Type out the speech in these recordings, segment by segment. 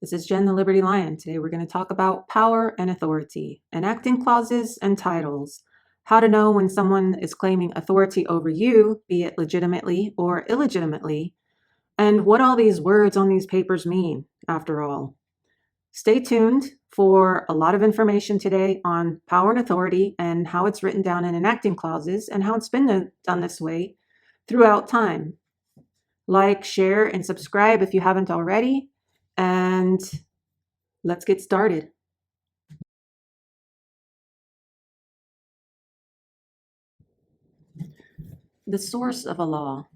This is Jen the Liberty Lion. Today we're going to talk about power and authority, enacting clauses and titles, how to know when someone is claiming authority over you, be it legitimately or illegitimately, and what all these words on these papers mean, after all. Stay tuned for a lot of information today on power and authority and how it's written down in enacting clauses and how it's been done this way throughout time. Like, share, and subscribe if you haven't already. And let's get started. The source of a law.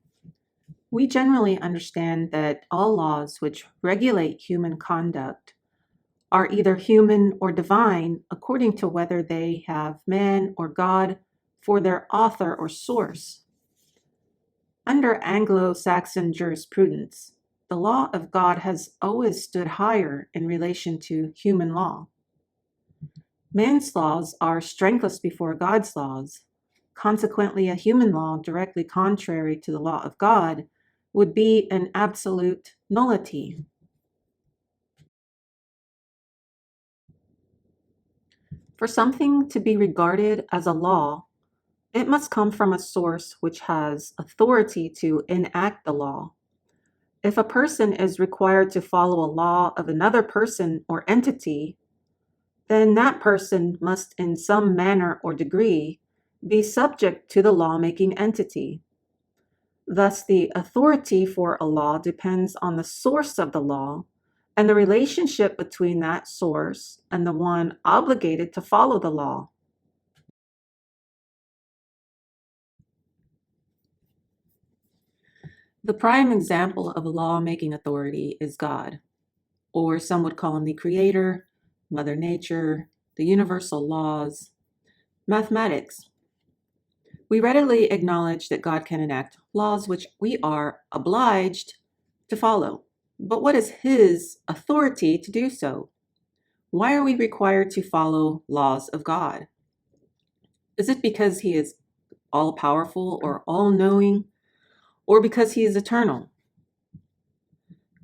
We generally understand that all laws which regulate human conduct are either human or divine according to whether they have man or God for their author or source. Under Anglo-Saxon jurisprudence, the law of God has always stood higher in relation to human law. Man's laws are strengthless before God's laws. Consequently, a human law directly contrary to the law of God would be an absolute nullity. For something to be regarded as a law, it must come from a source which has authority to enact the law. If a person is required to follow a law of another person or entity, then that person must in some manner or degree be subject to the lawmaking entity. Thus, the authority for a law depends on the source of the law and the relationship between that source and the one obligated to follow the law. The prime example of a law-making authority is God, or some would call him the creator, Mother Nature, the universal laws, mathematics. We readily acknowledge that God can enact laws which we are obliged to follow. But what is his authority to do so? Why are we required to follow laws of God? Is it because he is all-powerful or all-knowing, or because he is eternal?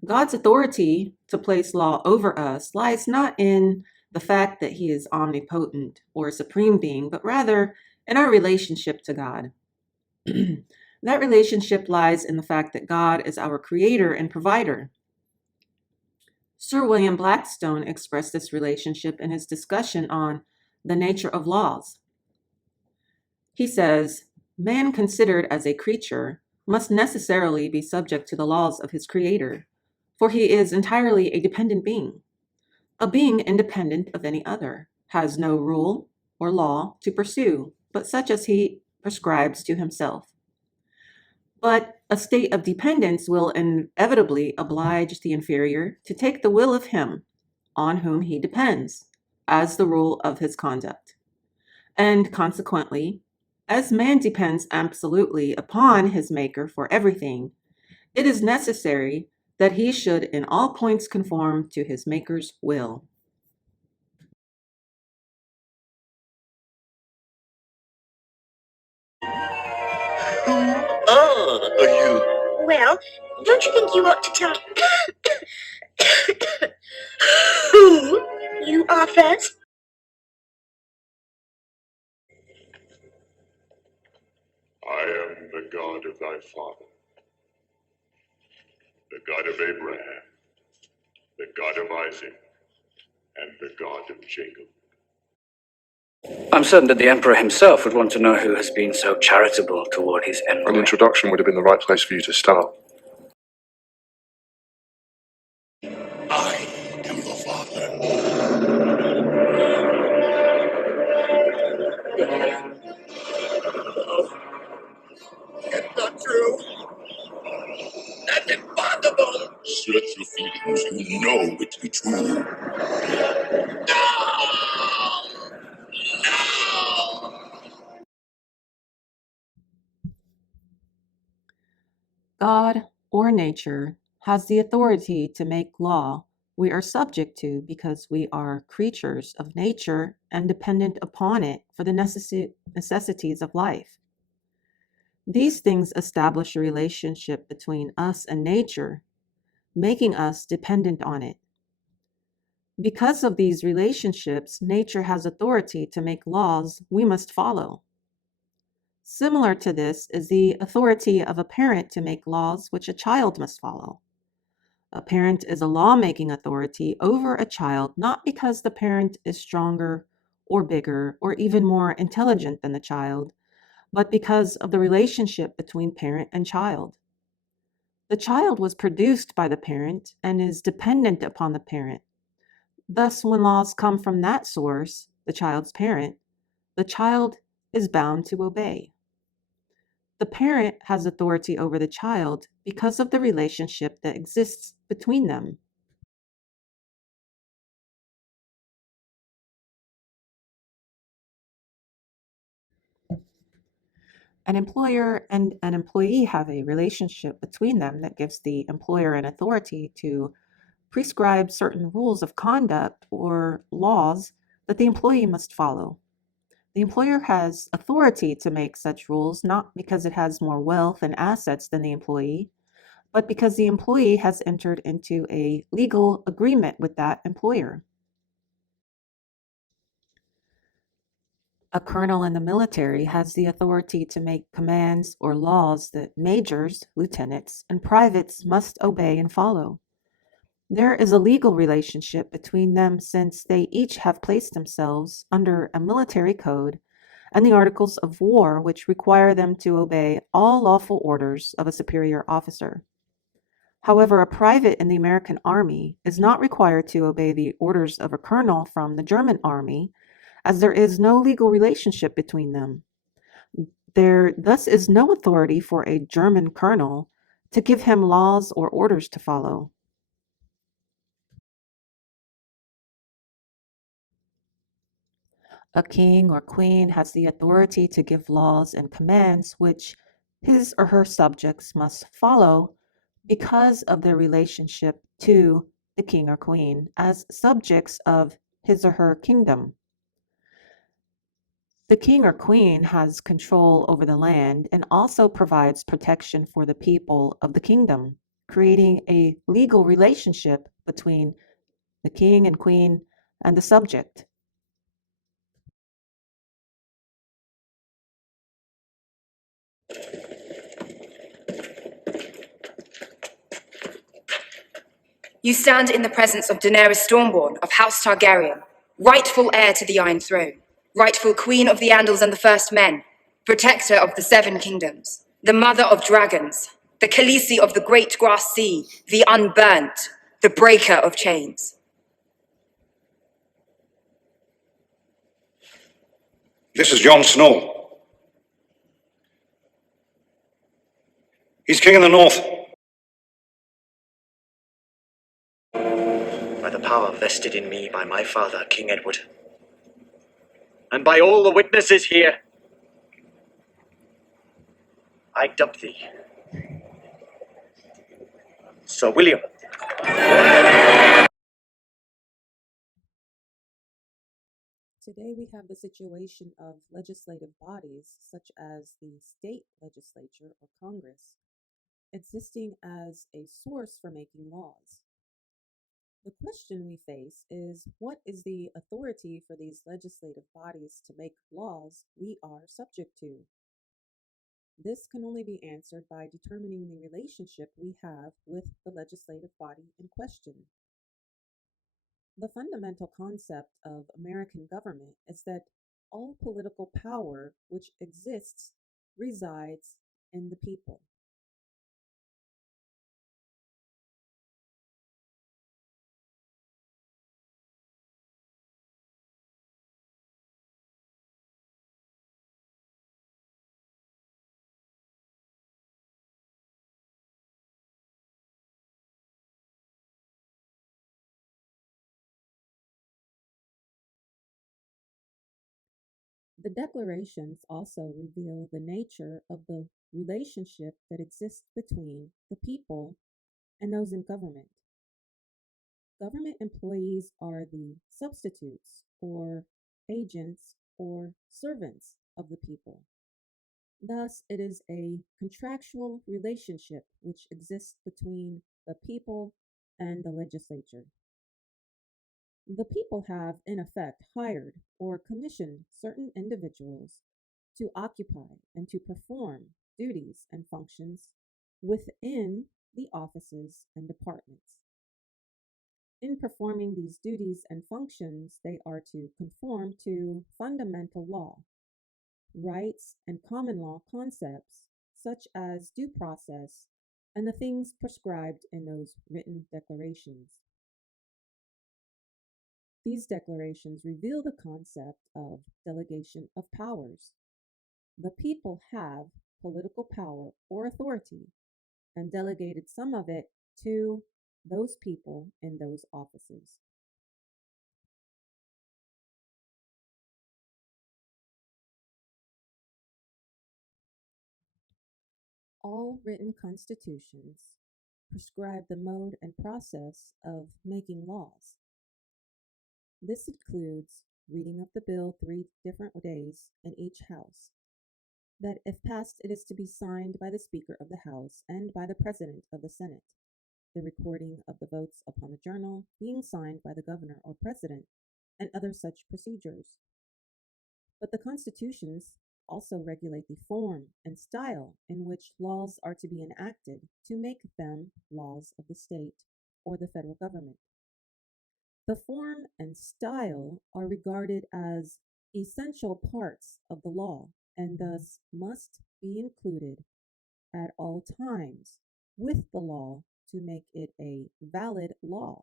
God's authority to place law over us lies not in the fact that he is omnipotent or a supreme being, but rather in our relationship to God. That relationship lies in the fact that God is our creator and provider. Sir William Blackstone expressed this relationship in his discussion on the nature of laws. He says, man considered as a creature must necessarily be subject to the laws of his creator, for he is entirely a dependent being. A being independent of any other, has no rule or law to pursue, but such as he prescribes to himself. But a state of dependence will inevitably oblige the inferior to take the will of him on whom he depends as the rule of his conduct. And consequently, as man depends absolutely upon his maker for everything, it is necessary that he should in all points conform to his maker's will. Who are you? Well, don't you think you ought to tell who you are first? I am the God of thy father, the God of Abraham, the God of Isaac, and the God of Jacob. I'm certain that the Emperor himself would want to know who has been so charitable toward his envoy. An introduction would have been the right place for you to start. I am the Father. It's not true. That's impossible. Search your feelings. You know it to be true. No! No! God or nature has the authority to make law we are subject to because we are creatures of nature and dependent upon it for the necessities of life. These things establish a relationship between us and nature, making us dependent on it. Because of these relationships, nature has authority to make laws we must follow. Similar to this is the authority of a parent to make laws which a child must follow. A parent is a lawmaking authority over a child not because the parent is stronger or bigger or even more intelligent than the child, but because of the relationship between parent and child. The child was produced by the parent and is dependent upon the parent. Thus, when laws come from that source, the child's parent, the child is bound to obey. The parent has authority over the child because of the relationship that exists between them. An employer and an employee have a relationship between them that gives the employer an authority to prescribe certain rules of conduct or laws that the employee must follow. The employer has authority to make such rules not because it has more wealth and assets than the employee, but because the employee has entered into a legal agreement with that employer. A colonel in the military has the authority to make commands or laws that majors, lieutenants, and privates must obey and follow. There is a legal relationship between them since they each have placed themselves under a military code and the articles of war, which require them to obey all lawful orders of a superior officer. However, a private in the American Army is not required to obey the orders of a colonel from the German Army, as there is no legal relationship between them. There thus is no authority for a German colonel to give him laws or orders to follow. A king or queen has the authority to give laws and commands which his or her subjects must follow because of their relationship to the king or queen as subjects of his or her kingdom. The king or queen has control over the land and also provides protection for the people of the kingdom, creating a legal relationship between the king and queen and the subject. You stand in the presence of Daenerys Stormborn of House Targaryen, rightful heir to the Iron Throne, rightful queen of the Andals and the First Men, protector of the Seven Kingdoms, the mother of dragons, the Khaleesi of the Great Grass Sea, the Unburnt, the breaker of chains. This is Jon Snow. He's king of the North. By the power vested in me by my father, King Edward, and by all the witnesses here, I dub thee Sir William. Today we have the situation of legislative bodies, such as the state legislature or Congress, existing as a source for making laws. The question we face is, what is the authority for these legislative bodies to make laws we are subject to? This can only be answered by determining the relationship we have with the legislative body in question. The fundamental concept of American government is that all political power which exists resides in the people. The declarations also reveal the nature of the relationship that exists between the people and those in government. Government employees are the substitutes or agents or servants of the people. Thus, it is a contractual relationship which exists between the people and the legislature. The people have, in effect, hired or commissioned certain individuals to occupy and to perform duties and functions within the offices and departments. In performing these duties and functions, they are to conform to fundamental law, rights, and common law concepts such as due process and the things prescribed in those written declarations. These declarations reveal the concept of delegation of powers. The people have political power or authority and delegated some of it to those people in those offices. All written constitutions prescribe the mode and process of making laws. This includes reading of the bill 3 different days in each house, that if passed it is to be signed by the Speaker of the House and by the President of the Senate, the recording of the votes upon a journal being signed by the Governor or President, and other such procedures. But the constitutions also regulate the form and style in which laws are to be enacted to make them laws of the state or the federal government. The form and style are regarded as essential parts of the law and thus must be included at all times with the law to make it a valid law.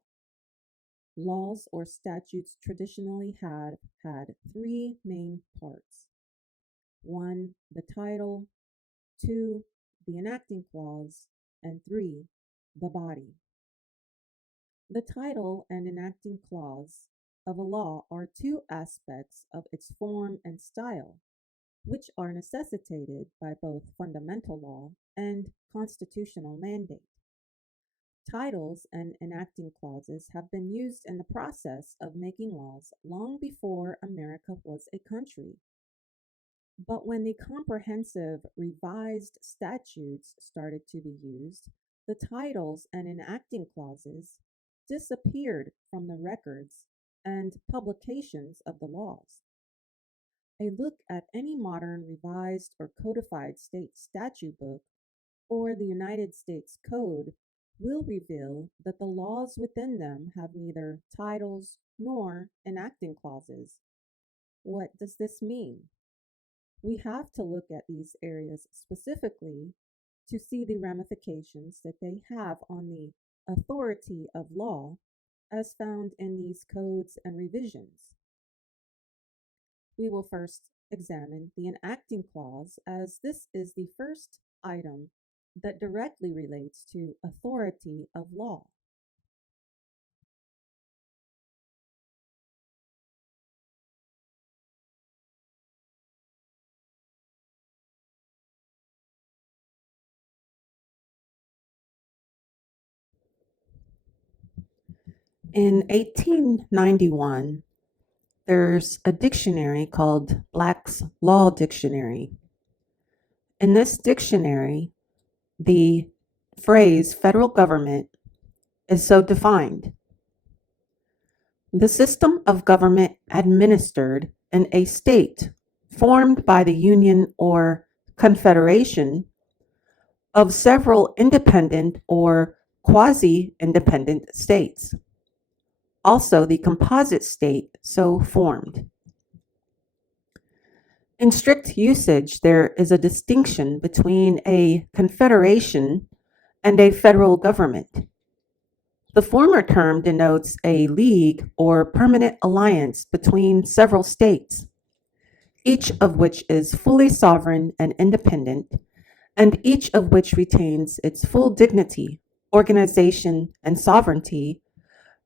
Laws or statutes traditionally had 3 main parts. 1, the title, 2, the enacting clause, and 3, the body. The title and enacting clause of a law are 2 aspects of its form and style, which are necessitated by both fundamental law and constitutional mandate. Titles and enacting clauses have been used in the process of making laws long before America was a country. But when the comprehensive revised statutes started to be used, the titles and enacting clauses disappeared from the records and publications of the laws. A look at any modern revised or codified state statute book or the United States Code will reveal that the laws within them have neither titles nor enacting clauses. What does this mean? We have to look at these areas specifically to see the ramifications that they have on the authority of law as found in these codes and revisions. We will first examine the enacting clause, as this is the first item that directly relates to authority of law. In 1891, there's a dictionary called Black's Law Dictionary. In this dictionary, the phrase federal government is so defined: the system of government administered in a state formed by the union or confederation of several independent or quasi-independent states. Also, the composite state so formed. In strict usage, there is a distinction between a confederation and a federal government. The former term denotes a league or permanent alliance between several states, each of which is fully sovereign and independent, and each of which retains its full dignity, organization, and sovereignty,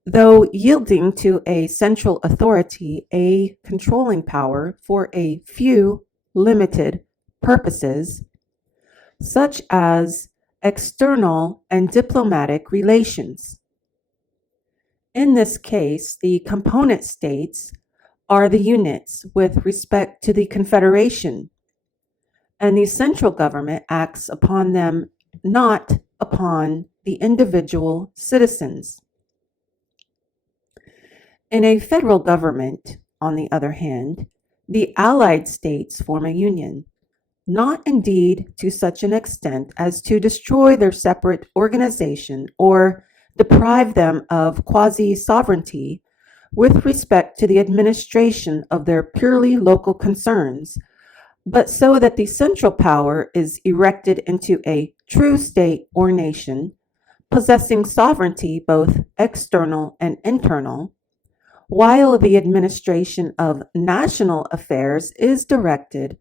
though yielding to a central authority a controlling power for a few limited purposes, such as external and diplomatic relations. In this case, the component states are the units with respect to the confederation, and the central government acts upon them, not upon the individual citizens. In a federal government, on the other hand, the allied states form a union, not indeed to such an extent as to destroy their separate organization or deprive them of quasi-sovereignty with respect to the administration of their purely local concerns, but so that the central power is erected into a true state or nation, possessing sovereignty both external and internal, while the administration of national affairs is directed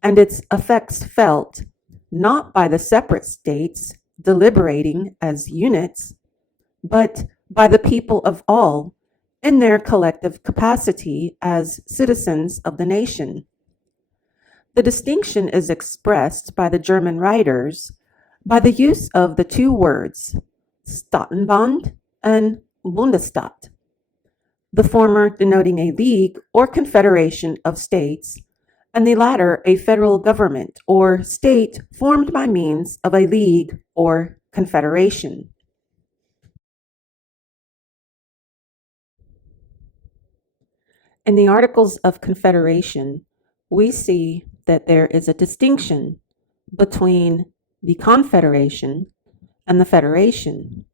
and its effects felt not by the separate states deliberating as units, but by the people of all in their collective capacity as citizens of the nation. The distinction is expressed by the German writers by the use of the two words Staatenbund and Bundesstaat, the former denoting a league or confederation of states, and the latter a federal government or state formed by means of a league or confederation. In the Articles of Confederation, we see that there is a distinction between the Confederation and the Federation.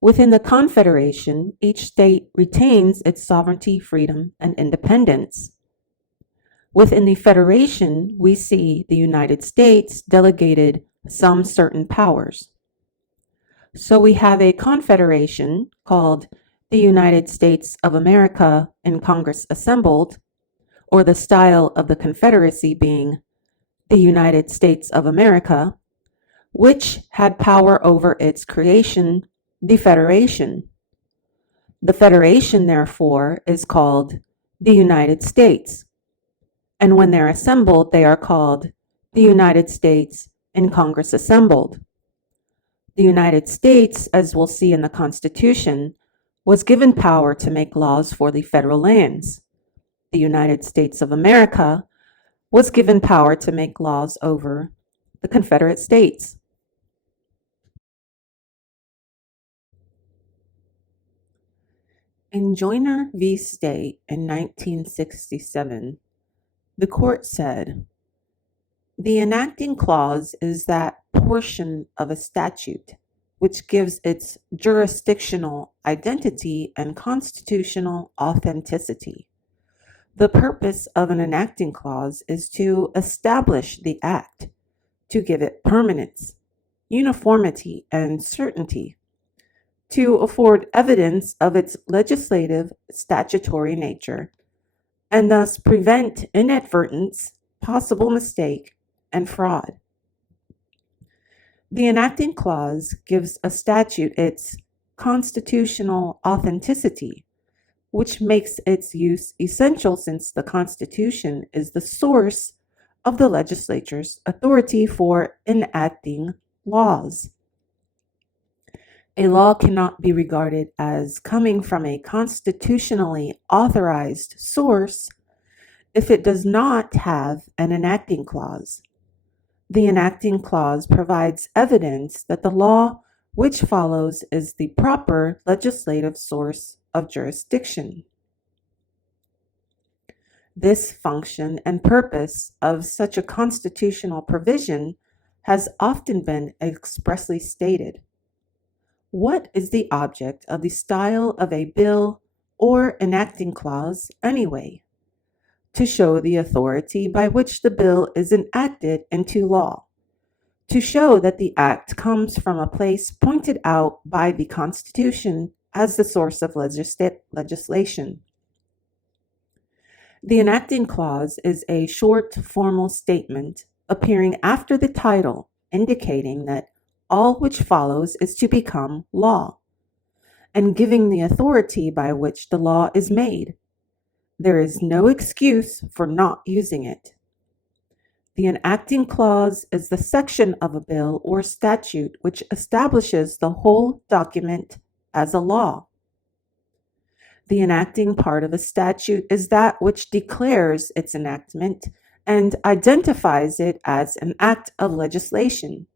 Within the Confederation, each state retains its sovereignty, freedom, and independence. Within the Federation, we see the United States delegated some certain powers. So we have a confederation called the United States of America in Congress assembled, or the style of the Confederacy being the United States of America, which had power over its creation, the Federation. The Federation, therefore, is called the United States, and when they're assembled, they are called the United States in Congress assembled. The United States, as we'll see in the Constitution, was given power to make laws for the federal lands. The United States of America was given power to make laws over the Confederate States. In Joyner v. State in 1967, the court said, "The enacting clause is that portion of a statute which gives its jurisdictional identity and constitutional authenticity. The purpose of an enacting clause is to establish the act, to give it permanence, uniformity, and certainty, to afford evidence of its legislative statutory nature, and thus prevent inadvertence, possible mistake, and fraud. The enacting clause gives a statute its constitutional authenticity, which makes its use essential since the Constitution is the source of the legislature's authority for enacting laws. A law cannot be regarded as coming from a constitutionally authorized source if it does not have an enacting clause. The enacting clause provides evidence that the law which follows is the proper legislative source of jurisdiction. This function and purpose of such a constitutional provision has often been expressly stated. What is the object of the style of a bill or enacting clause anyway? To show the authority by which the bill is enacted into law, to show that the act comes from a place pointed out by the Constitution as the source of legislation. The enacting clause is a short formal statement appearing after the title, indicating that all which follows is to become law, and giving the authority by which the law is made. There is no excuse for not using it. The enacting clause is the section of a bill or statute which establishes the whole document as a law. The enacting part of a statute is that which declares its enactment and identifies it as an act of legislation.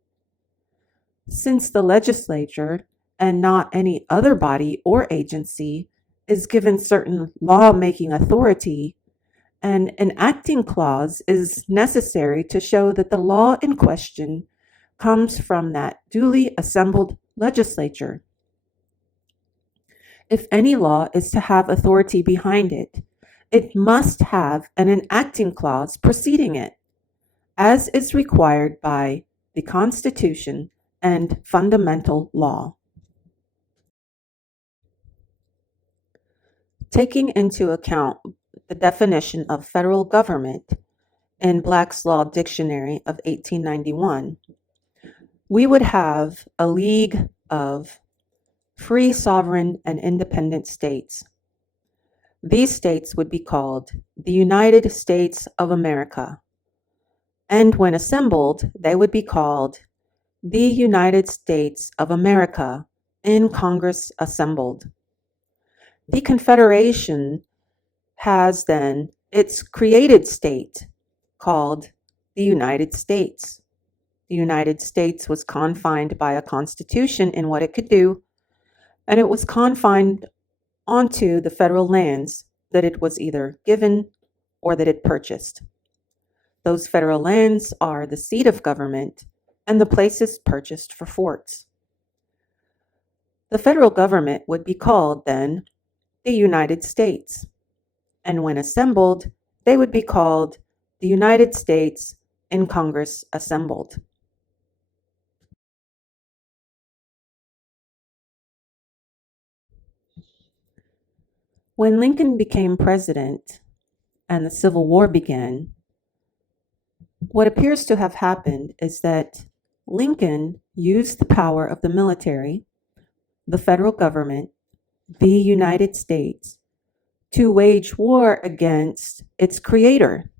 Since the legislature, and not any other body or agency, is given certain law-making authority, and an enacting clause is necessary to show that the law in question comes from that duly assembled legislature. If any law is to have authority behind it, it must have an enacting clause preceding it, as is required by the Constitution and fundamental law. Taking into account the definition of federal government in Black's Law Dictionary of 1891, we would have a league of free, sovereign, and independent states. These states would be called the United States of America, and when assembled, they would be called the United States of America in Congress assembled. The Confederation has then its created state called the United States. The United States was confined by a constitution in what it could do, and it was confined onto the federal lands that it was either given or that it purchased. Those federal lands are the seat of government and the places purchased for forts. The federal government would be called then the United States, and when assembled, they would be called the United States in Congress assembled. When Lincoln became president and the Civil War began, what appears to have happened is that Lincoln used the power of the military, the federal government, the United States, to wage war against its creator,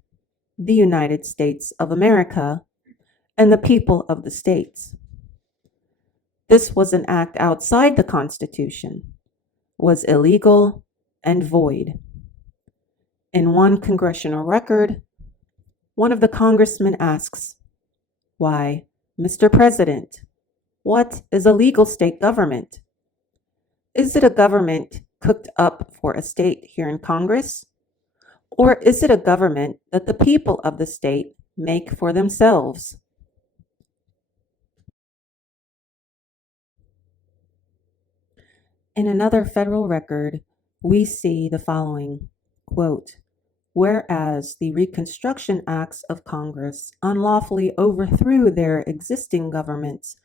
the United States of America, and the people of the states. This was an act outside the Constitution, was illegal and void. In one congressional record, one of the congressmen asks, "Why, Mr. President, what is a legal state government? Is it a government cooked up for a state here in Congress? Or is it a government that the people of the state make for themselves?" In another federal record, we see the following, quote, "Whereas the Reconstruction Acts of Congress unlawfully overthrew their existing governments,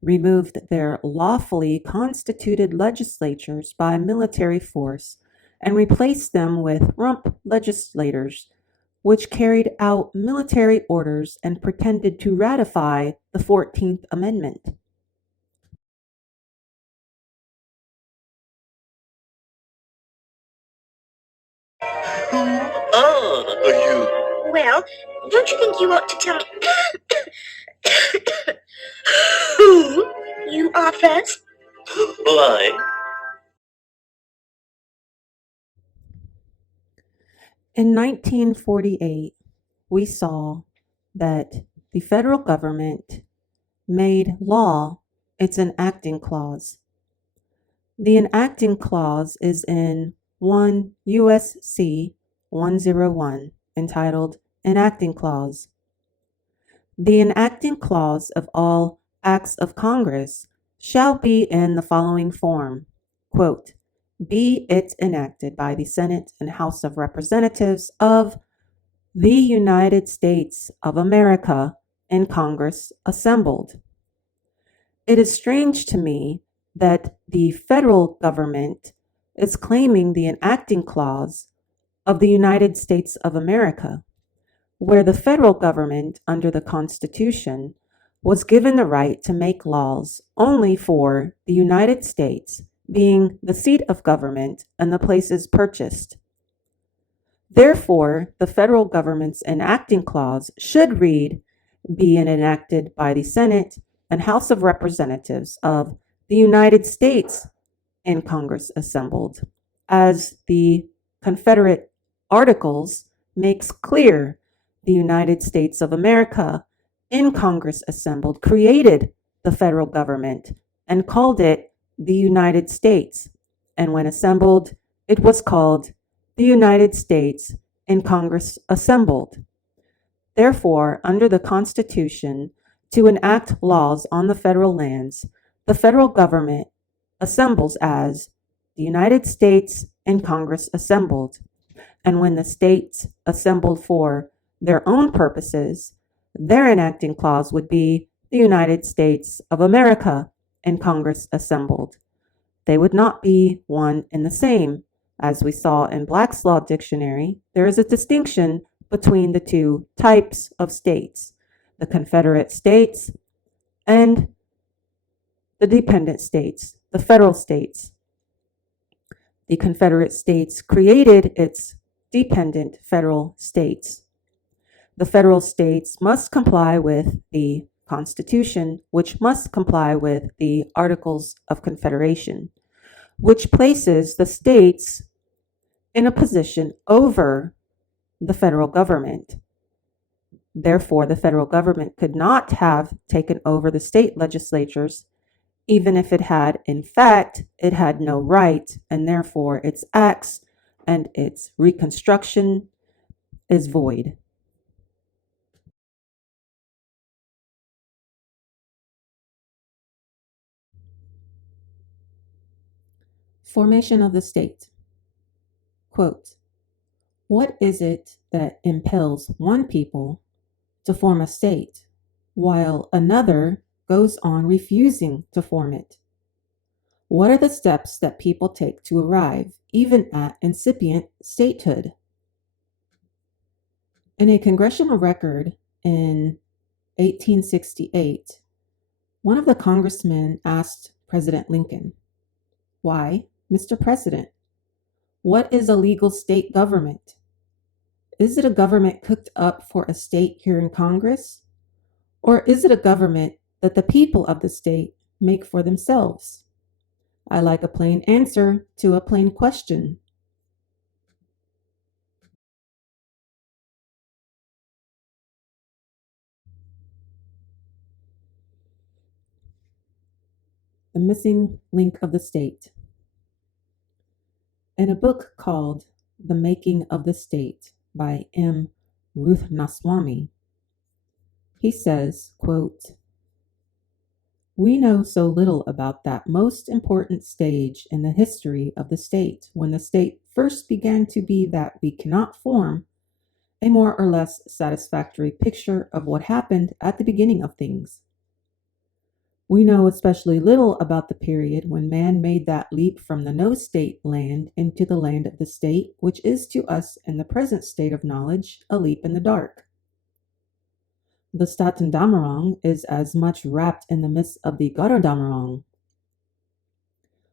removed their lawfully constituted legislatures by military force, and replaced them with rump legislators, which carried out military orders and pretended to ratify the 14th Amendment." Who are you? Well, don't you think you ought to tell me who you are first? Why? In 1948, we saw that the federal government made law its enacting clause. The enacting clause is in 1 U.S.C. 101, entitled Enacting Clause. The enacting clause of all acts of Congress shall be in the following form, quote, "Be it enacted by the Senate and House of Representatives of the United States of America in Congress assembled." It is strange to me that the federal government is claiming the enacting clause of the United States of America, where the federal government under the Constitution was given the right to make laws only for the United States, being the seat of government and the places purchased. Therefore, the federal government's enacting clause should read, "Be it enacted by the Senate and House of Representatives of the United States in Congress assembled," as the Confederate Articles makes clear. The United States of America in Congress assembled created the federal government and called it the United States, and when assembled, It was called the United States and Congress assembled. Therefore, under the Constitution, to enact laws on the federal lands, the federal government assembles as the United States and Congress assembled. And when the states assembled for their own purposes, their enacting clause would be the United States of America and Congress assembled. They would not be one and the same. As we saw in Black's Law Dictionary, there is a distinction between the two types of states, the Confederate States and the dependent states, the federal states. The Confederate States created its dependent federal states. The federal states must comply with the Constitution, which must comply with the Articles of Confederation, which places the states in a position over the federal government. Therefore, the federal government could not have taken over the state legislatures, even if it had. In fact, it had no right, and therefore its acts and its reconstruction is void. Formation of the state. Quote, what is it that impels one people to form a state, while another goes on refusing to form it? What are the steps that people take to arrive, even at incipient statehood? In a congressional record in 1868, one of the congressmen asked President Lincoln, why, Mr. President, what is a legal state government? Is it a government cooked up for a state here in Congress? Or is it a government that the people of the state make for themselves? I like a plain answer to a plain question. The missing link of the state. In a book called The Making of the State by M. Ruthnaswamy, he says, quote, we know so little about that most important stage in the history of the state, when the state first began to be, that we cannot form a more or less satisfactory picture of what happened at the beginning of things. We know especially little about the period when man made that leap from the no-state land into the land of the state, which is to us in the present state of knowledge a leap in the dark. The Statendammerung is as much wrapped in the mist of the Götterdammerung.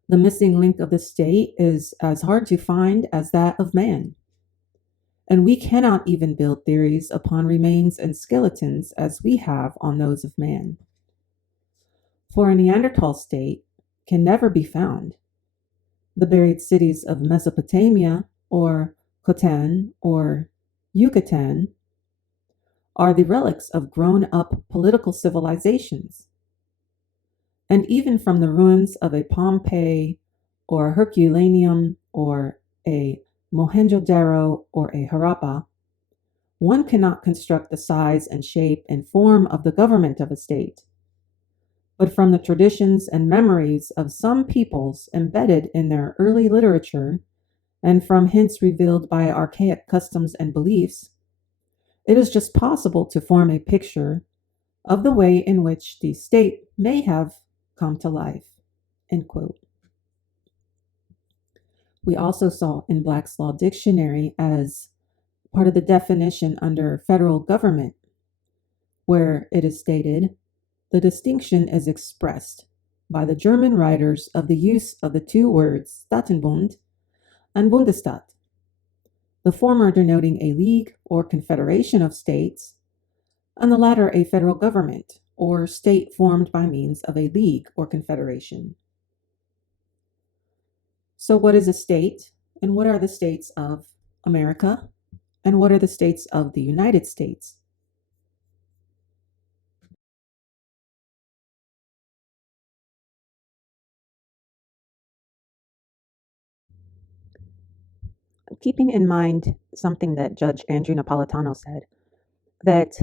The missing link of the state is as hard to find as that of man. And we cannot even build theories upon remains and skeletons as we have on those of man. For a Neanderthal state can never be found. The buried cities of Mesopotamia, or Khotan, or Yucatan, are the relics of grown-up political civilizations. And even from the ruins of a Pompeii, or a Herculaneum, or a Mohenjo-daro, or a Harappa, one cannot construct the size and shape and form of the government of a state. But from the traditions and memories of some peoples embedded in their early literature, and from hints revealed by archaic customs and beliefs, it is just possible to form a picture of the way in which the state may have come to life. End quote. We also saw in Black's Law Dictionary as part of the definition under federal government, where it is stated, the distinction is expressed by the German writers of the use of the two words Staatenbund and Bundesstaat, the former denoting a league or confederation of states, and the latter a federal government or state formed by means of a league or confederation. So what is a state, and what are the states of America, and what are the states of the United States? keeping in mind something that Judge Andrew Napolitano said, that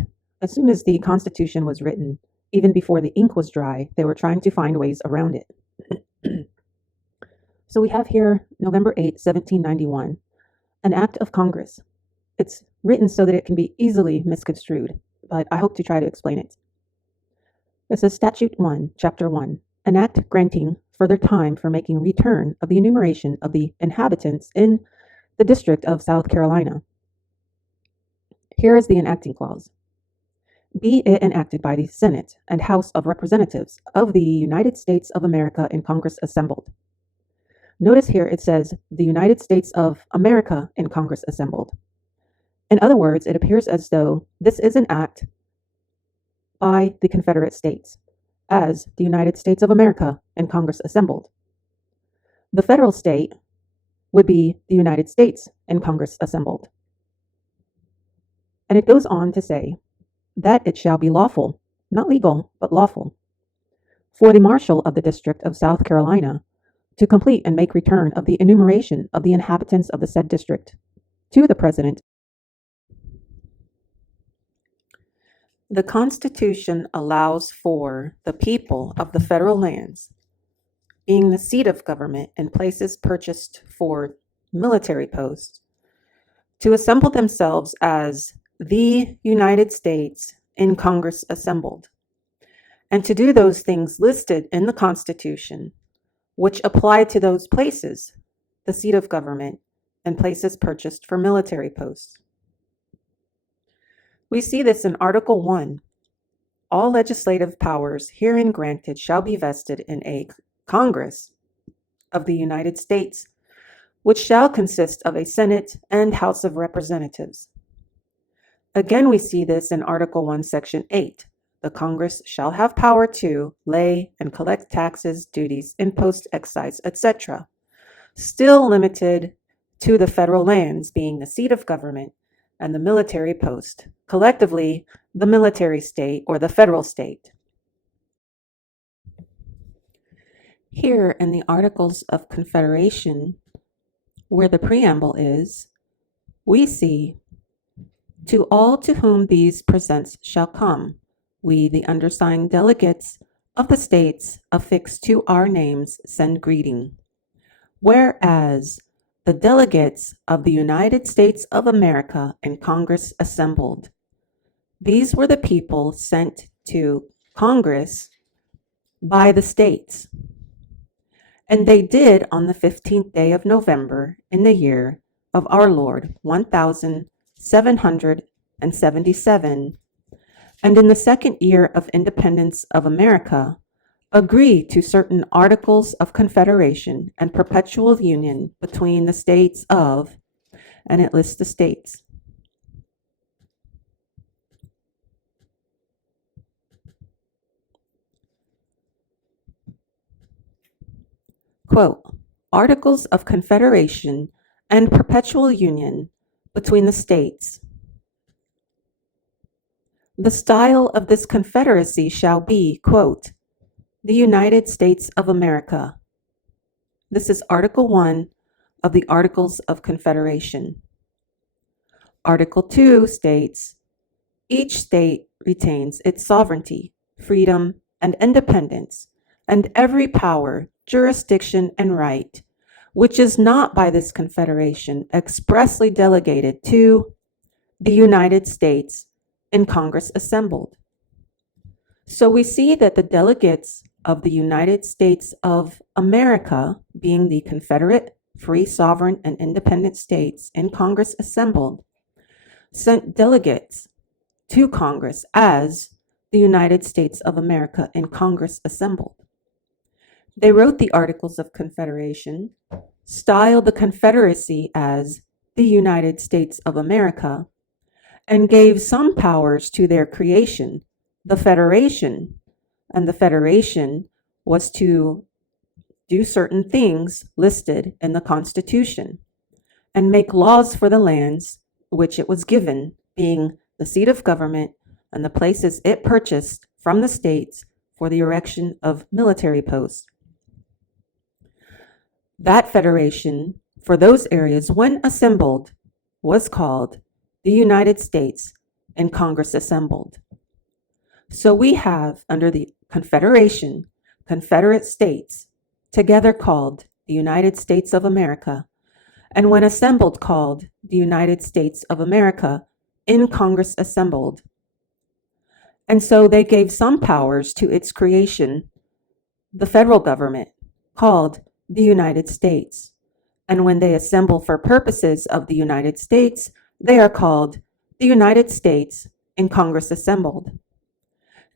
as soon as the Constitution was written, even before the ink was dry, they were trying to find ways around it. So we have here November 8, 1791, an act of Congress. It's written so that it can be easily misconstrued, but I hope to try to explain it. This is Statute 1, Chapter 1, an act granting further time for making return of the enumeration of the inhabitants in the District of South Carolina. Here is the enacting clause. Be it enacted by the Senate and House of Representatives of the United States of America in Congress assembled. Notice here it says the United States of America in Congress assembled. In other words, it appears as though this is an act by the Confederate States, as the United States of America in Congress assembled. The federal state would be the United States in Congress assembled. And it goes on to say that it shall be lawful, not legal, but lawful, for the Marshal of the District of South Carolina to complete and make return of the enumeration of the inhabitants of the said district to the President. The Constitution allows for the people of the federal lands, being the seat of government and places purchased for military posts, to assemble themselves as the United States in Congress assembled, and to do those things listed in the Constitution, which apply to those places, the seat of government, and places purchased for military posts. We see this in Article 1. All legislative powers herein granted shall be vested in a Congress of the United States, which shall consist of a Senate and House of Representatives. Again, we see this in Article 1, Section 8. The Congress shall have power to lay and collect taxes, duties, imposts, excise, etc., still limited to the federal lands being the seat of government and the military post, collectively the military state or the federal state. Here in the Articles of Confederation, where the preamble is, we see, to all to whom these presents shall come, we, the undersigned delegates of the states affixed to our names, send greeting. Whereas the delegates of the United States of America in Congress assembled. These were the people sent to Congress by the states. And they did on the 15th day of November in the year of our Lord, 1777, and in the second year of independence of America, agree to certain articles of confederation and perpetual union between the states of, and it lists the states. Quote, Articles of Confederation and Perpetual Union between the states. The style of this confederacy shall be, quote, the United States of America. This is Article 1 of the Articles of Confederation. Article 2 states, each state retains its sovereignty, freedom, and independence, and every power, jurisdiction, and right, which is not by this confederation expressly delegated to the United States in Congress assembled. So we see that the delegates of the United States of America, being the Confederate, free, sovereign, and independent states in Congress assembled, sent delegates to Congress as the United States of America in Congress assembled. They wrote the Articles of Confederation, styled the Confederacy as the United States of America, and gave some powers to their creation, the Federation, and the Federation was to do certain things listed in the Constitution and make laws for the lands which it was given, being the seat of government and the places it purchased from the states for the erection of military posts. That federation for those areas when assembled was called the United States and Congress assembled. So we have under the Confederation, Confederate States, together called the United States of America, and when assembled called the United States of America in Congress assembled. And so they gave some powers to its creation, the federal government, called the United States. And when they assemble for purposes of the United States, they are called the United States in Congress assembled.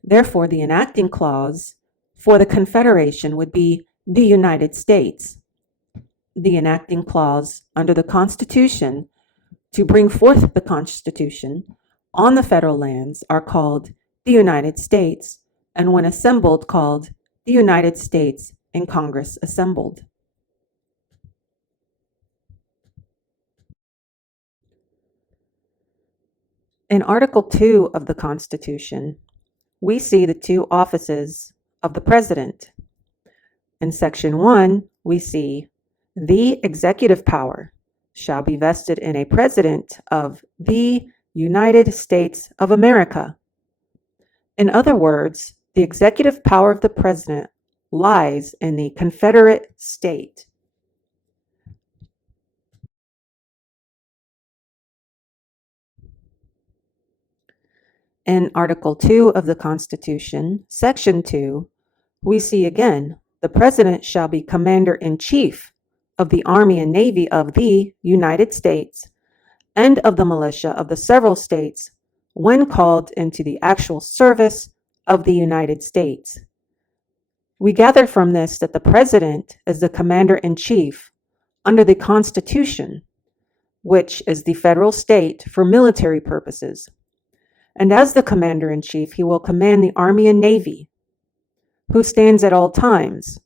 Therefore, the enacting clause for the Confederation would be the United States. The enacting clause under the Constitution to bring forth the Constitution on the federal lands are called the United States, and when assembled called the United States in Congress assembled. In Article 2 of the Constitution, we see the two offices of the President. In Section 1, we see the executive power shall be vested in a President of the United States of America. In other words, the executive power of the President lies in the Confederate state. In Article 2 of the Constitution, Section 2, we see again, the President shall be Commander-in-Chief of the Army and Navy of the United States and of the militia of the several states when called into the actual service of the United States. We gather from this that the President is the Commander-in-Chief under the Constitution, which is the federal state for military purposes. And as the Commander-in-Chief, he will command the Army and Navy, who stands at all times.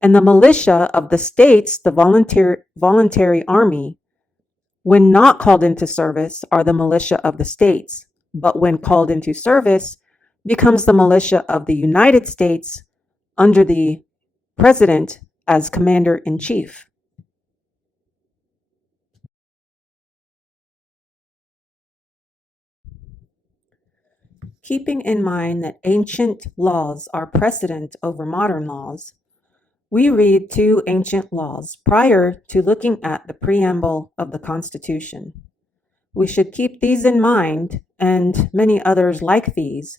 And the militia of the states, the voluntary army, when not called into service, are the militia of the states, but when called into service, becomes the militia of the United States under the President as Commander-in-Chief. Keeping in mind that ancient laws are precedent over modern laws, we read two ancient laws prior to looking at the preamble of the Constitution. We should keep these in mind and many others like these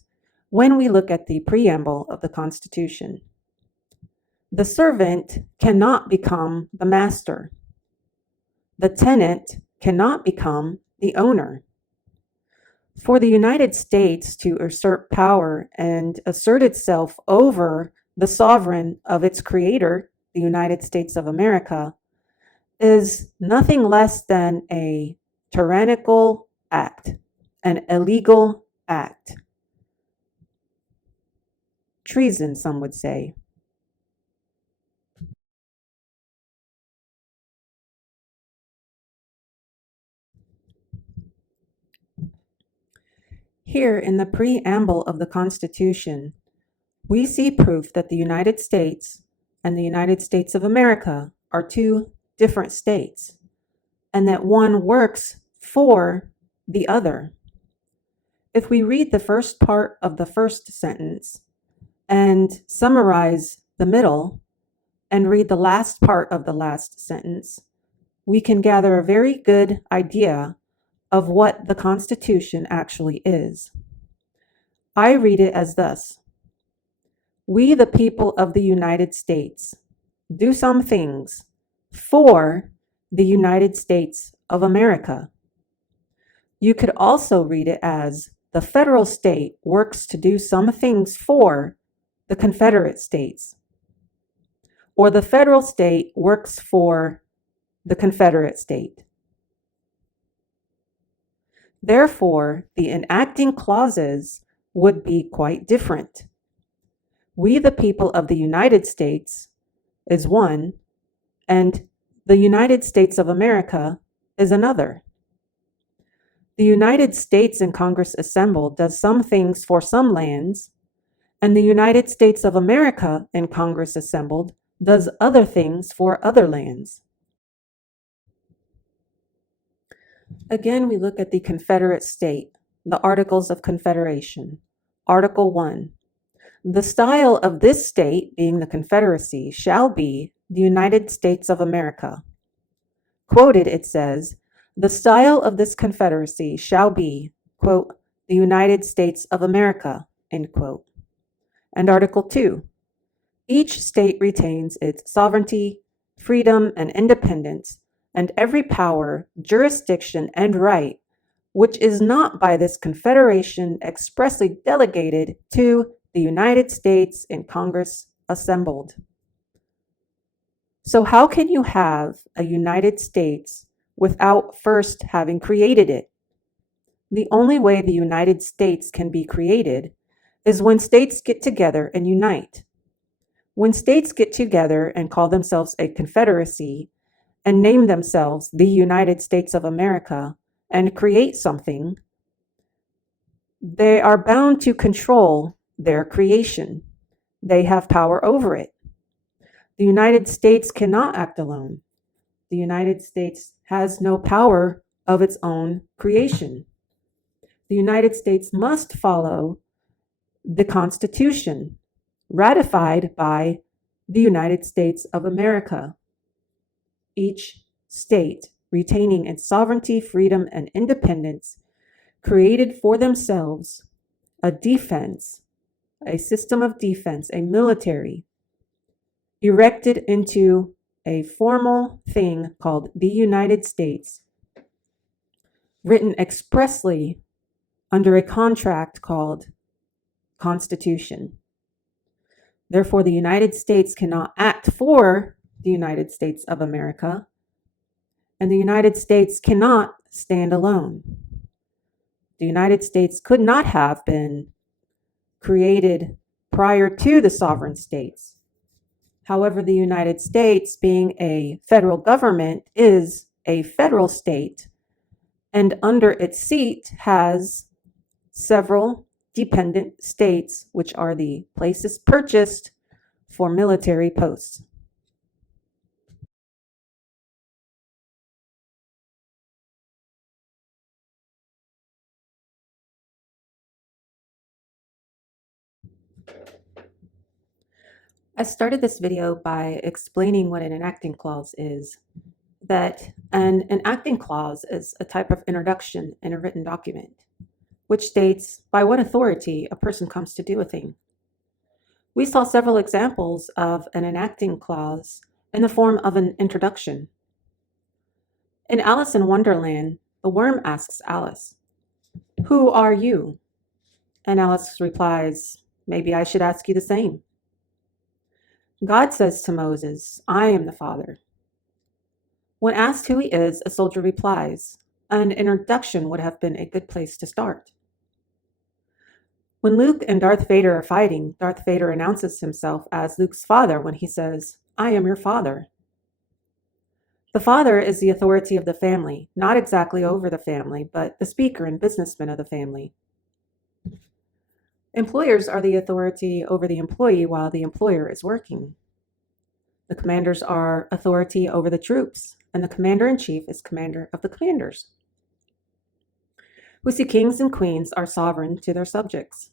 when we look at the preamble of the Constitution. The servant cannot become the master. The tenant cannot become the owner. For the United States to assert power and assert itself over the sovereign of its creator, the United States of America, is nothing less than a tyrannical act, an illegal act. Treason, some would say. Here in the preamble of the Constitution, we see proof that the United States and the United States of America are two different states, and that one works for the other. If we read the first part of the first sentence and summarize the middle and read the last part of the last sentence, we can gather a very good idea of what the Constitution actually is. I read it as thus: we, the people of the United States, do some things for the United States of America. You could also read it as the federal state works to do some things for the Confederate States, or the federal state works for the Confederate state. Therefore, the enacting clauses would be quite different. We, the people of the United States, is one, and the United States of America is another. The United States in Congress assembled does some things for some lands, and the United States of America in Congress assembled does other things for other lands. Again, we look at the Confederate state, the Articles of Confederation. Article 1. The style of this state, being the Confederacy, shall be the United States of America. Quoted, it says, the style of this Confederacy shall be, quote, the United States of America, end quote. And Article 2. Each state retains its sovereignty, freedom, and independence, and every power, jurisdiction, and right which is not by this Confederation expressly delegated to the United States in Congress assembled. So how can you have a United States without first having created it? The only way the United States can be created is when states get together and unite. When states get together and call themselves a confederacy and name themselves the United States of America and create something, they are bound to control their creation. They have power over it. The United States cannot act alone. The United States has no power of its own creation. The United States must follow the Constitution ratified by the United States of America. Each state retaining its sovereignty, freedom, and independence, created for themselves a defense, a system of defense, a military, erected into a formal thing called the United States, written expressly under a contract called Constitution. Therefore, the United States cannot act for the United States of America, and the United States cannot stand alone. The United States could not have been created prior to the sovereign states. However, the United States, being a federal government, is a federal state, and under its seat has several dependent states, which are the places purchased for military posts. I started this video by explaining what an enacting clause is. That an enacting clause is a type of introduction in a written document, which states by what authority a person comes to do a thing. We saw several examples of an enacting clause in the form of an introduction. In Alice in Wonderland, the worm asks Alice, "Who are you?" And Alice replies, "Maybe I should ask you the same." God says to Moses, "I am the Father." When asked who he is, a soldier replies, an introduction would have been a good place to start. When Luke and Darth Vader are fighting, Darth Vader announces himself as Luke's father when he says, "I am your father." The father is the authority of the family, not exactly over the family, but the speaker and businessman of the family. Employers are the authority over the employee while the employer is working. The commanders are authority over the troops, and the commander-in-chief is commander of the commanders. We see kings and queens are sovereign to their subjects.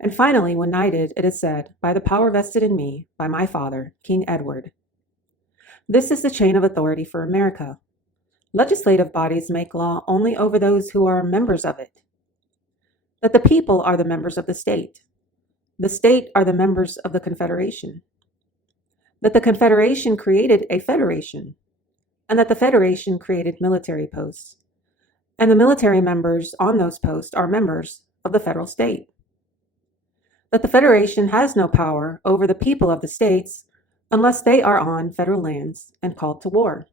And finally, when knighted, it is said, "By the power vested in me, by my father, King Edward." This is the chain of authority for America. Legislative bodies make law only over those who are members of it. That the people are the members of the state. The state are the members of the Confederation. That the Confederation created a federation, and that the federation created military posts. And the military members on those posts are members of the federal state. That the federation has no power over the people of the states unless they are on federal lands and called to war.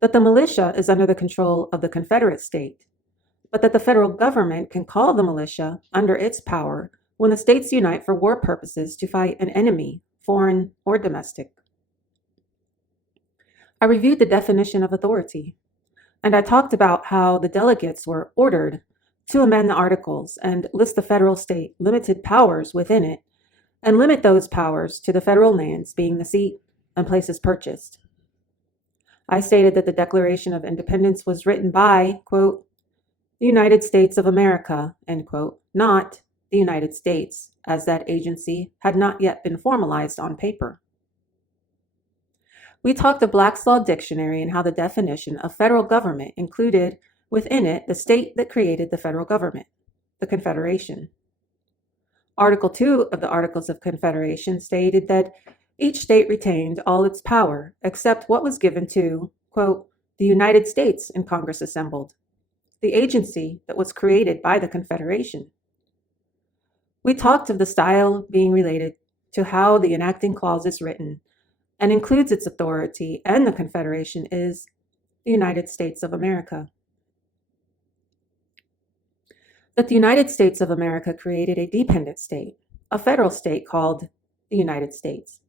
That the militia is under the control of the Confederate state, but that the federal government can call the militia under its power when the states unite for war purposes to fight an enemy, foreign or domestic. I reviewed the definition of authority, and I talked about how the delegates were ordered to amend the articles and list the federal state limited powers within it and limit those powers to the federal lands being the seat and places purchased. I stated that the Declaration of Independence was written by, quote, the United States of America, end quote, not the United States, as that agency had not yet been formalized on paper. We talked of Black's Law Dictionary and how the definition of federal government included within it the state that created the federal government, the Confederation. Article 2 of the Articles of Confederation stated that each state retained all its power except what was given to, quote, the United States in Congress assembled, the agency that was created by the Confederation. We talked of the style being related to how the enacting clause is written and includes its authority, and the Confederation is the United States of America. That the United States of America created a dependent state, a federal state called the United States.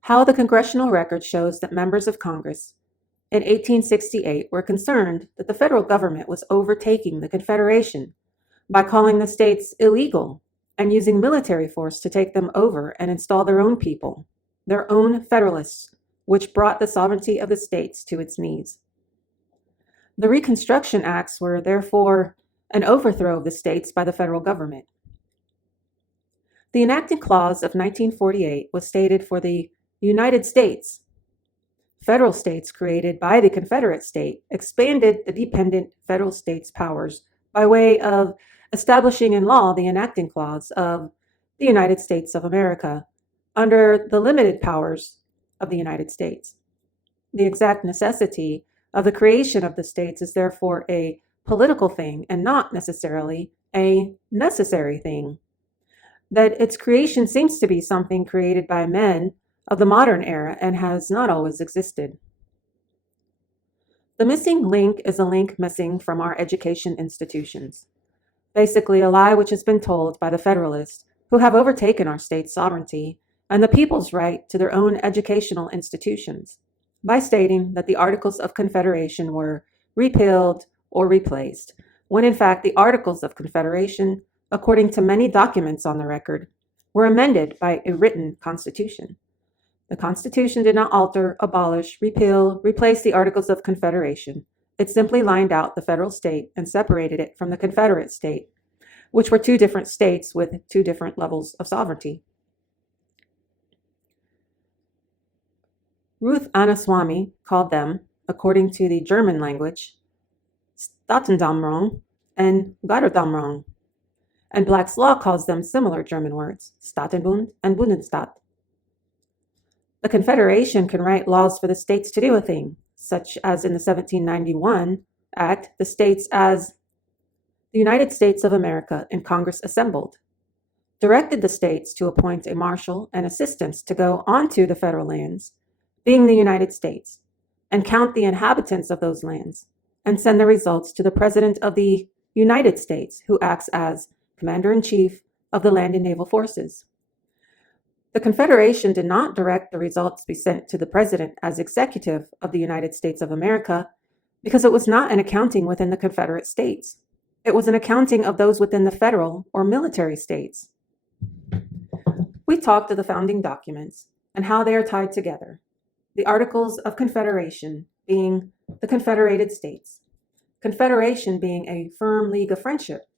How the congressional record shows that members of Congress in 1868 were concerned that the federal government was overtaking the Confederation by calling the states illegal and using military force to take them over and install their own people, their own federalists, which brought the sovereignty of the states to its knees. The Reconstruction Acts were therefore an overthrow of the states by the federal government. The enacting clause of 1948 was stated for the United States. Federal states created by the Confederate state expanded the dependent federal states' powers by way of establishing in law the enacting clause of the United States of America under the limited powers of the United States. The exact necessity of the creation of the states is therefore a political thing and not necessarily a necessary thing. That its creation seems to be something created by men of the modern era and has not always existed. The missing link is a link missing from our education institutions. Basically, a lie which has been told by the Federalists, who have overtaken our state's sovereignty and the people's right to their own educational institutions, by stating that the Articles of Confederation were repealed or replaced, when in fact the Articles of Confederation, according to many documents on the record, were amended by a written constitution. The Constitution did not alter, abolish, repeal, replace the Articles of Confederation. It simply lined out the federal state and separated it from the Confederate state, which were two different states with two different levels of sovereignty. Ruth Anaswamy called them, according to the German language, Staatendammrung and Gotterdammrung, and Black's Law calls them similar German words, Staatenbund and Bundesstaat. The Confederation can write laws for the states to do a thing, such as in the 1791 Act, the states as the United States of America in Congress assembled, directed the states to appoint a marshal and assistants to go onto the federal lands, being the United States, and count the inhabitants of those lands, and send the results to the President of the United States, who acts as Commander-in-Chief of the Land and Naval Forces. The Confederation did not direct the results be sent to the President as executive of the United States of America because it was not an accounting within the Confederate States. It was an accounting of those within the federal or military states. We talked of the founding documents and how they are tied together. The Articles of Confederation being the Confederated States, Confederation being a firm league of friendship,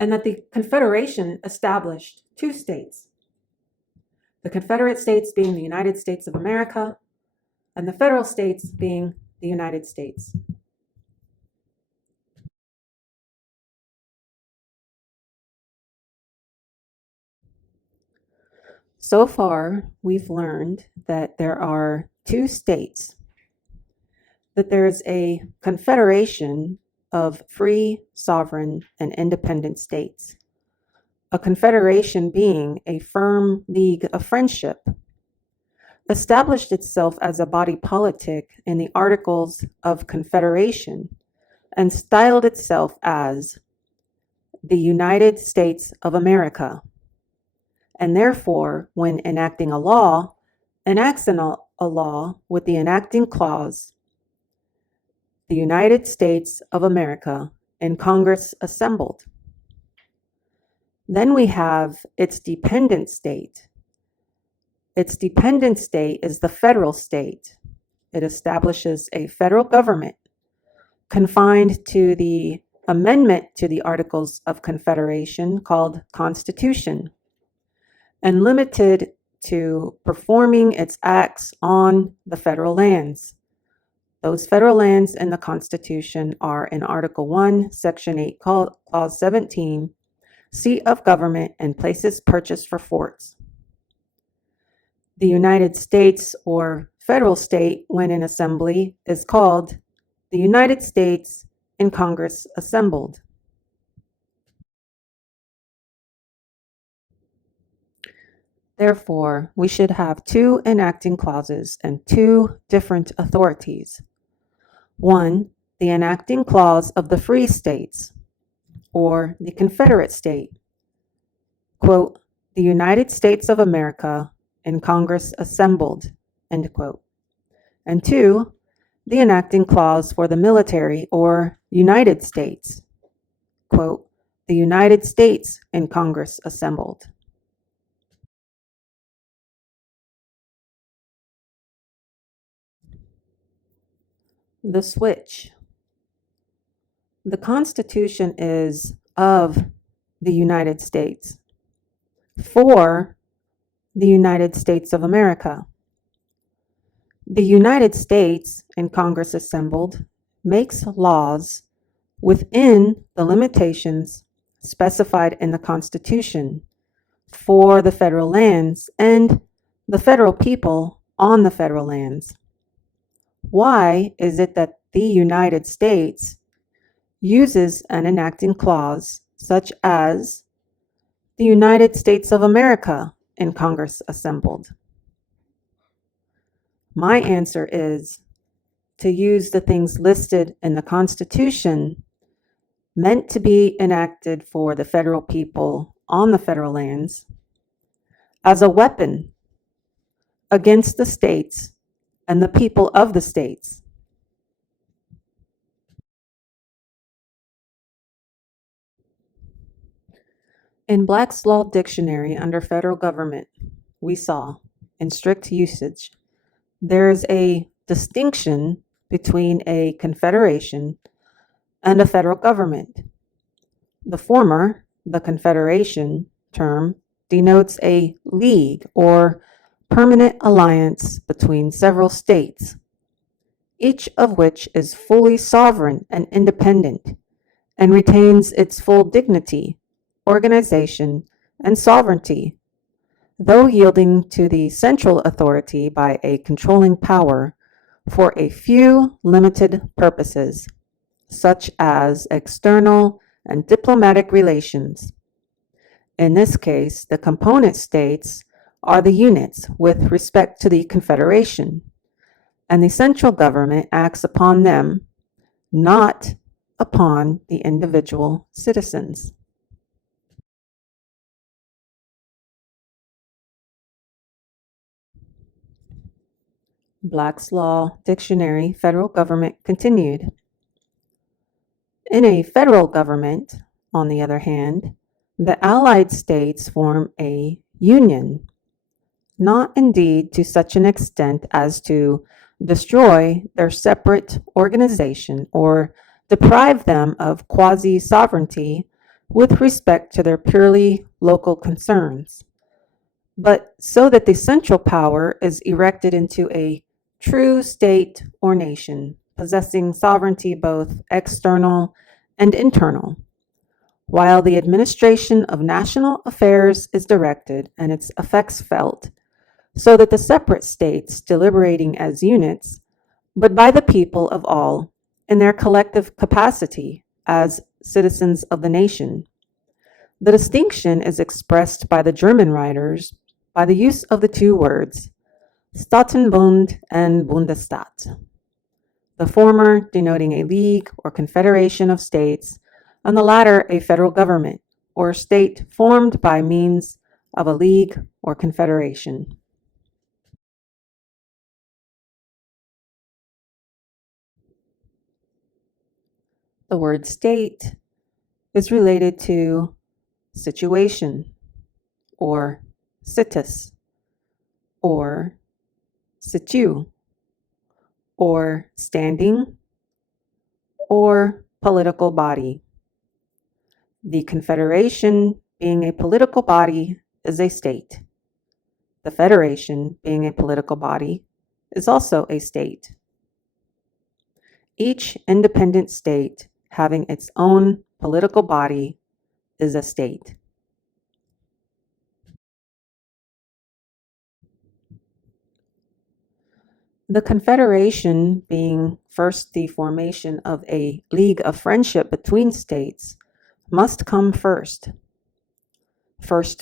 and that the Confederation established two states, the Confederate States being the United States of America, and the federal states being the United States. So far, we've learned that there are two states, that there's a confederation of free, sovereign, and independent states. A confederation being a firm league of friendship, established itself as a body politic in the Articles of Confederation and styled itself as the United States of America, and therefore, when enacting a law, enacts a law with the enacting clause, the United States of America in Congress assembled. Then we have its dependent state, Its dependent state is the federal state. It establishes a federal government confined to the amendment to the Articles of Confederation called Constitution, and limited to performing its acts on the federal lands. Those federal lands in the Constitution are in Article 1, Section 8, Clause 17, seat of government and places purchased for forts. The United States or federal state, when in assembly, is called the United States in Congress assembled. Therefore, we should have two enacting clauses and two different authorities. One, the enacting clause of the free states, or the Confederate state. Quote, the United States of America in Congress assembled, end quote. And two, the enacting clause for the military or United States. Quote, the United States in Congress assembled. The switch. The Constitution is of the United States, for the United States of America. The United States in Congress assembled makes laws within the limitations specified in the Constitution for the federal lands and the federal people on the federal lands. Why is it that the United States uses an enacting clause such as the United States of America in Congress assembled? My answer is to use the things listed in the Constitution meant to be enacted for the federal people on the federal lands as a weapon against the states and the people of the states. In Black's Law Dictionary under federal government, we saw, in strict usage, there is a distinction between a confederation and a federal government. The former, the confederation term, denotes a league or permanent alliance between several states, each of which is fully sovereign and independent and retains its full dignity, organization, and sovereignty, though yielding to the central authority by a controlling power for a few limited purposes, such as external and diplomatic relations. In this case, the component states are the units with respect to the Confederation, and the central government acts upon them, not upon the individual citizens. Black's Law Dictionary, Federal Government continued. In a federal government, on the other hand, the allied states form a union, not indeed to such an extent as to destroy their separate organization or deprive them of quasi-sovereignty with respect to their purely local concerns, but so that the central power is erected into a true state or nation, possessing sovereignty both external and internal, while the administration of national affairs is directed and its effects felt, so that the separate states deliberating as units, but by the people of all in their collective capacity as citizens of the nation. The distinction is expressed by the German writers by the use of the two words Staatenbund and Bundesstaat, the former denoting a league or confederation of states, and the latter a federal government or state formed by means of a league or confederation. The word state is related to situation or situs, or situ, or standing, or political body. The Confederation, being a political body, is a state. The Federation, being a political body, is also a state. Each independent state having its own political body is a state. The Confederation, being first the formation of a league of friendship between states, must come first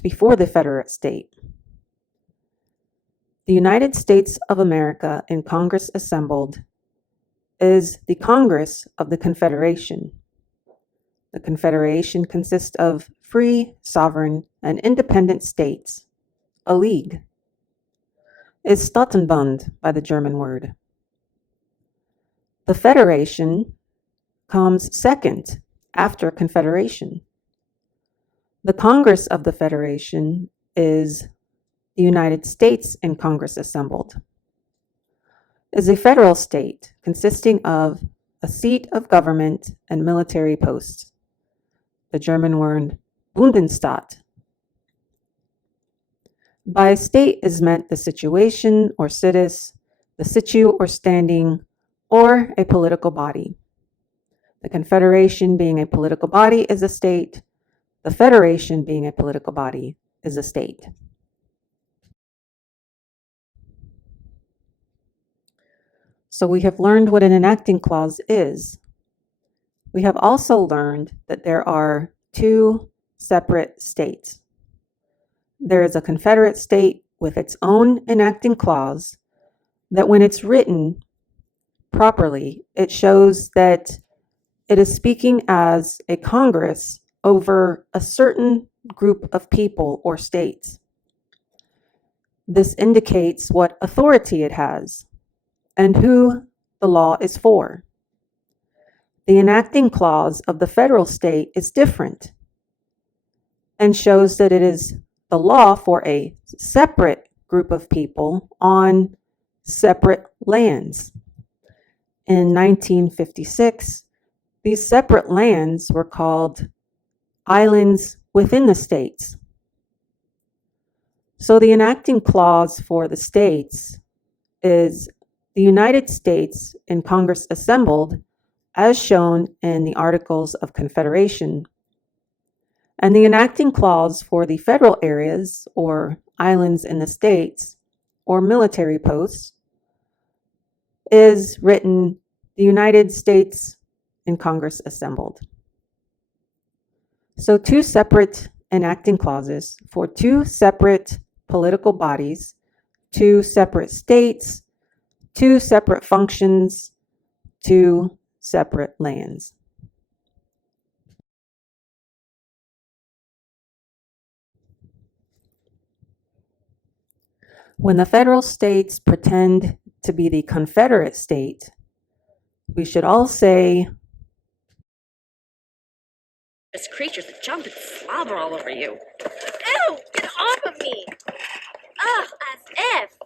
before the federate state. The United States of America in Congress assembled is the Congress of the Confederation. The Confederation consists of free, sovereign, and independent states, a league. Is Staatenbund by the German word. The Federation comes second after Confederation. The Congress of the Federation is the United States in Congress assembled. Is a federal state consisting of a seat of government and military posts. The German word Bundesstaat. By state is meant the situation or situs, the situ or standing, or a political body. The Confederation being a political body is a state. The Federation being a political body is a state. So we have learned what an enacting clause is. We have also learned that there are two separate states. There is a Confederate state with its own enacting clause that when it's written properly, it shows that it is speaking as a Congress over a certain group of people or states. This indicates what authority it has and who the law is for. The enacting clause of the federal state is different and shows that it is the law for a separate group of people on separate lands. In 1956, these separate lands were called islands within the states. So the enacting clause for the states is the United States in Congress assembled as shown in the Articles of Confederation. And the enacting clause for the federal areas or islands in the states or military posts is written the United States in Congress assembled. So two separate enacting clauses for two separate political bodies, two separate states, two separate functions, two separate lands. When the federal states pretend to be the Confederate state, we should all say, "This creature's that jump and slobber all over you." Ew! Get off of me! Ugh, as if!